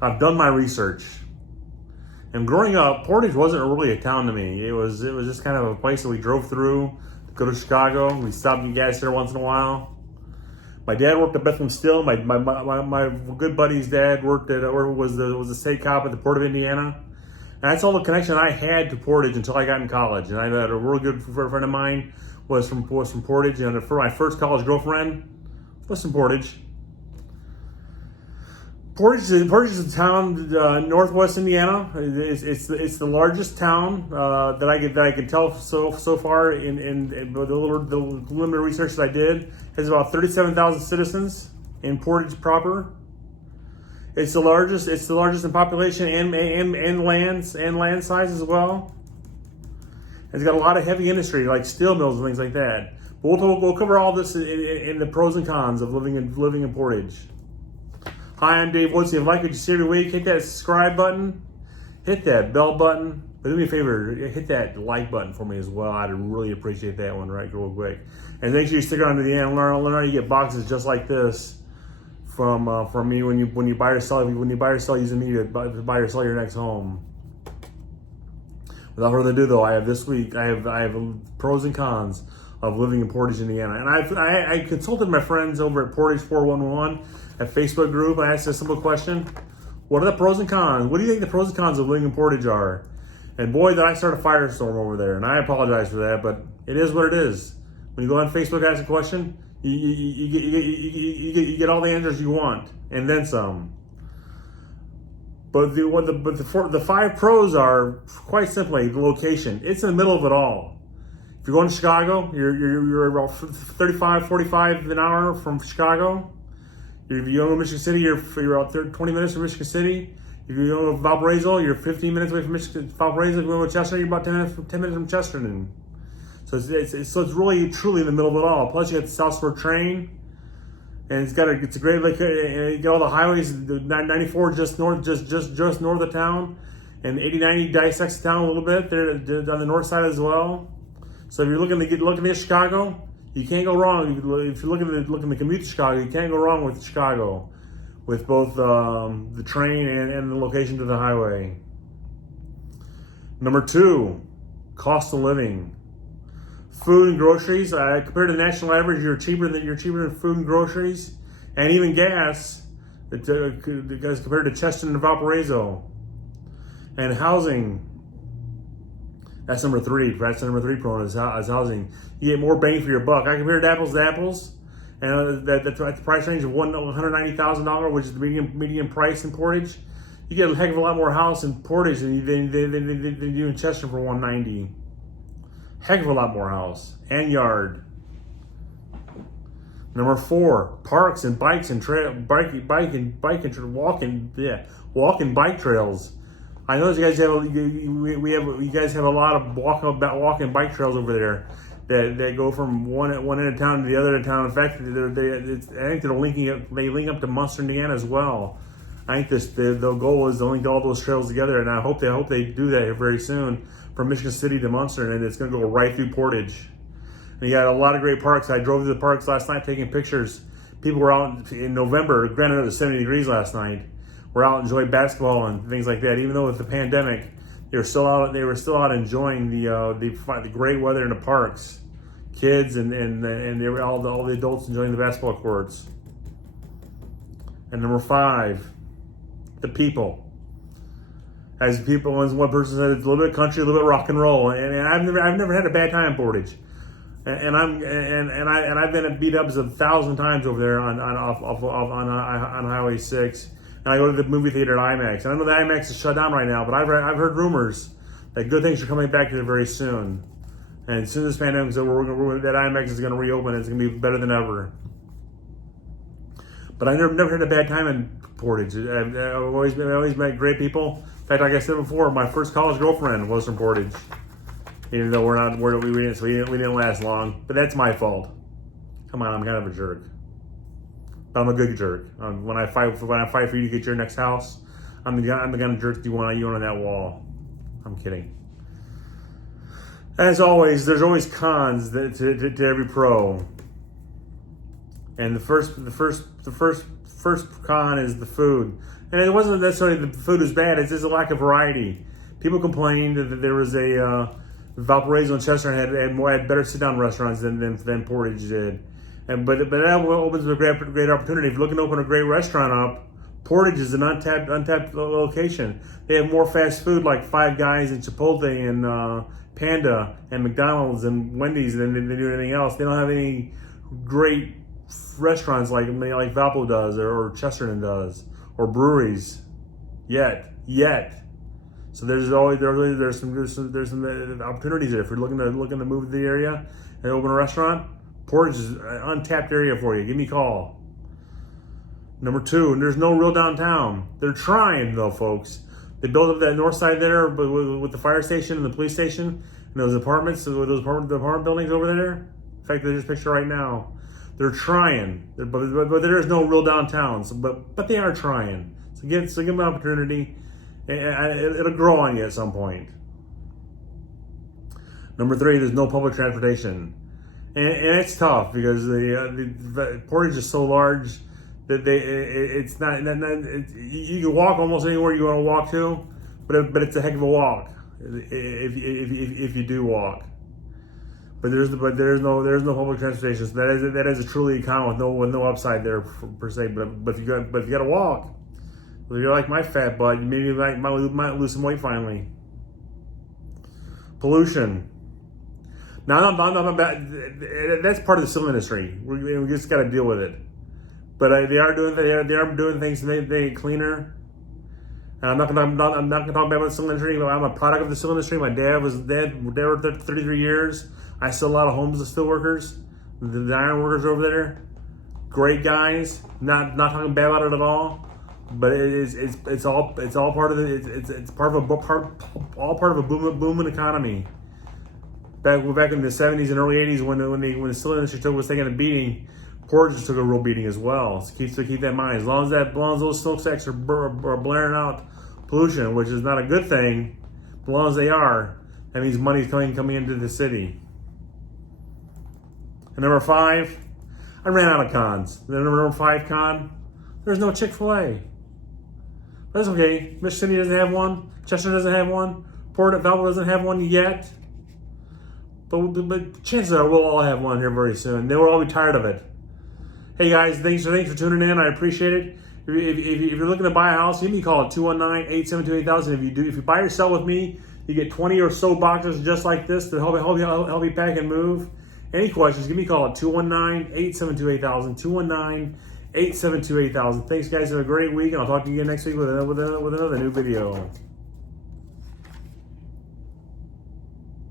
I've done my research. And growing up, Portage wasn't really a town to me. It was just kind of a place that we drove through to go to Chicago. We stopped and gas there once in a while. My dad worked at Bethlehem Steel. My good buddy's dad worked at or was a state cop at the Port of Indiana. And that's all the connection I had to Portage until I got in college. And I had a real good friend of mine was from Portage, and for my first college girlfriend was from Portage. Portage is a town, northwest Indiana. It's the largest town that I can tell so far in the limited research that I did. It has about 37,000 citizens in Portage proper. It's the largest in population and land size as well. It's got a lot of heavy industry like steel mills and things like that. But we'll cover all this in the pros and cons of living in Portage. Hi, I'm Dave Woodson. If you like what you see every week, hit that subscribe button, hit that bell button, but do me a favor, hit that like button for me as well. I'd really appreciate that one real quick. And make sure you stick around to the end and learn how you get boxes just like this from me when you buy or sell using me to buy or sell your next home. Without further ado, though, I have pros and cons of living in Portage, Indiana, and I consulted my friends over at Portage 411 at Facebook group. I asked a simple question: what are the pros and cons? What do you think the pros and cons of living in Portage are? And boy, did I start a firestorm over there, and I apologize for that, but it is what it is. When you go on Facebook and ask a question, you get all the answers you want, and then some. But the five pros are quite simply the location. It's in the middle of it all. If you're going to Chicago, you're about 35, 45 an hour from Chicago. If you go to Michigan City, you're about 20 minutes from Michigan City. If you go to Valparaiso, you're 15 minutes away from Valparaiso. If you go to Chester, you're about 10 minutes from Chesterton. So it's really truly in the middle of it all. Plus you got the South Shore train, and it's a great like you got all the highways. The 94 just north of town, and 80-90 dissects the town a little bit. They're on the north side as well. So if you're looking at Chicago, you can't go wrong. If you're looking to commute to Chicago, you can't go wrong with Chicago, with both the train and the location to the highway. Number two, cost of living. Food and groceries. Compared to the national average, you're cheaper than food and groceries, and even gas, because compared to Chester and Valparaiso. And housing. That's number three. That's the number three pro is housing. You get more bang for your buck. I compared apples to apples, and that's at the price range of $190,000, which is the median price in Portage. You get a heck of a lot more house in Portage than you do in Chester for $190. Heck of a lot more house and yard. Number four, parks and bikes and walking bike trails. I know you guys have a lot of walking bike trails over there that go from one end of town to the other end of town. In fact, I think they link up to Munster, Indiana as well. I think the goal is to link all those trails together, and I hope they do that very soon from Michigan City to Munster, and it's going to go right through Portage. And you got a lot of great parks. I drove to the parks last night taking pictures. People were out in November. Granted, it was 70 degrees last night. We're out enjoying basketball and things like that. Even though with the pandemic, they were still out enjoying the great weather in the parks. Kids and they were all the adults enjoying the basketball courts. And number five, the people. As one person said, it's a little bit country, a little bit rock and roll, and I've never had a bad time in Portage, and I've been beat up 1,000 times over there on Highway 6, and I go to the movie theater at IMAX, and I know the IMAX is shut down right now, but I've heard rumors that good things are coming back to it very soon, and as soon as this pandemic is over, that IMAX is going to reopen, and it's going to be better than ever. But I never had a bad time in Portage. I've always met great people. In fact, like I said before, my first college girlfriend was from Portage. Even though we didn't last long. But that's my fault. Come on, I'm kind of a jerk. But I'm a good jerk. When I fight for you to get your next house, I'm the kind of jerk you want on that wall. I'm kidding. As always, there's always cons to every pro. And the first first con is the food. And it wasn't necessarily the food was bad, it's just a lack of variety. People complained that there was a Valparaiso and Chester had better sit-down restaurants than Portage did. But that opens a great opportunity. If you're looking to open a great restaurant up, Portage is an untapped location. They have more fast food like Five Guys and Chipotle and Panda and McDonald's and Wendy's than they do anything else. They don't have any great restaurants like Valpo does or Chesterton does or breweries yet. So there's some opportunities there if you're looking to move to the area and open a restaurant. Portage is an untapped area for you. Give me a call. Number 2, there's no real downtown. They're trying though, folks. They built up that north side there with the fire station and the police station and those apartments, those apartment buildings over there. In fact, there's a picture right now. They're trying, but there is no real downtown. So, but they are trying. So give them an opportunity. It'll grow on you at some point. Number 3, there's no public transportation, and it's tough because the Portage is so large that you can walk almost anywhere you want to walk to, but it's a heck of a walk if you do walk. But there's no public transportation. So that is a truly con with no upside there per se. But if you got to walk, if you're like my fat butt, maybe you might lose some weight finally. Pollution. Now, that's part of the steel industry. We just got to deal with it. But they are doing things to make it cleaner. And I'm not gonna talk bad about the steel industry. I'm a product of the steel industry. My dad was dead. They were 33 years. I still a lot of homes of steel workers, the iron workers over there. Great guys. Not talking bad about it at all. But it's all part of a booming economy. Back in the 70s and early 80s when the steel industry was taking a beating, Portage took a real beating as well. So keep that in mind. As long as those smokestacks are blaring out pollution, which is not a good thing, as long as they are, that means money's coming into the city. And number 5, I ran out of cons. The number 5 con, there's no Chick-fil-A. That's okay. Michigan City doesn't have one. Chester doesn't have one. Portage doesn't have one yet. But chances are we'll all have one here very soon. They will all be tired of it. Hey guys, thanks for tuning in. I appreciate it. If you're looking to buy a house, give me a call at 219-872-8000. If you buy or sell with me, you get 20 or so boxes just like this to help you pack and move. Any questions, give me a call at 219-872-8000. 219-872-8000. Thanks guys, have a great week, and I'll talk to you again next week with another new video.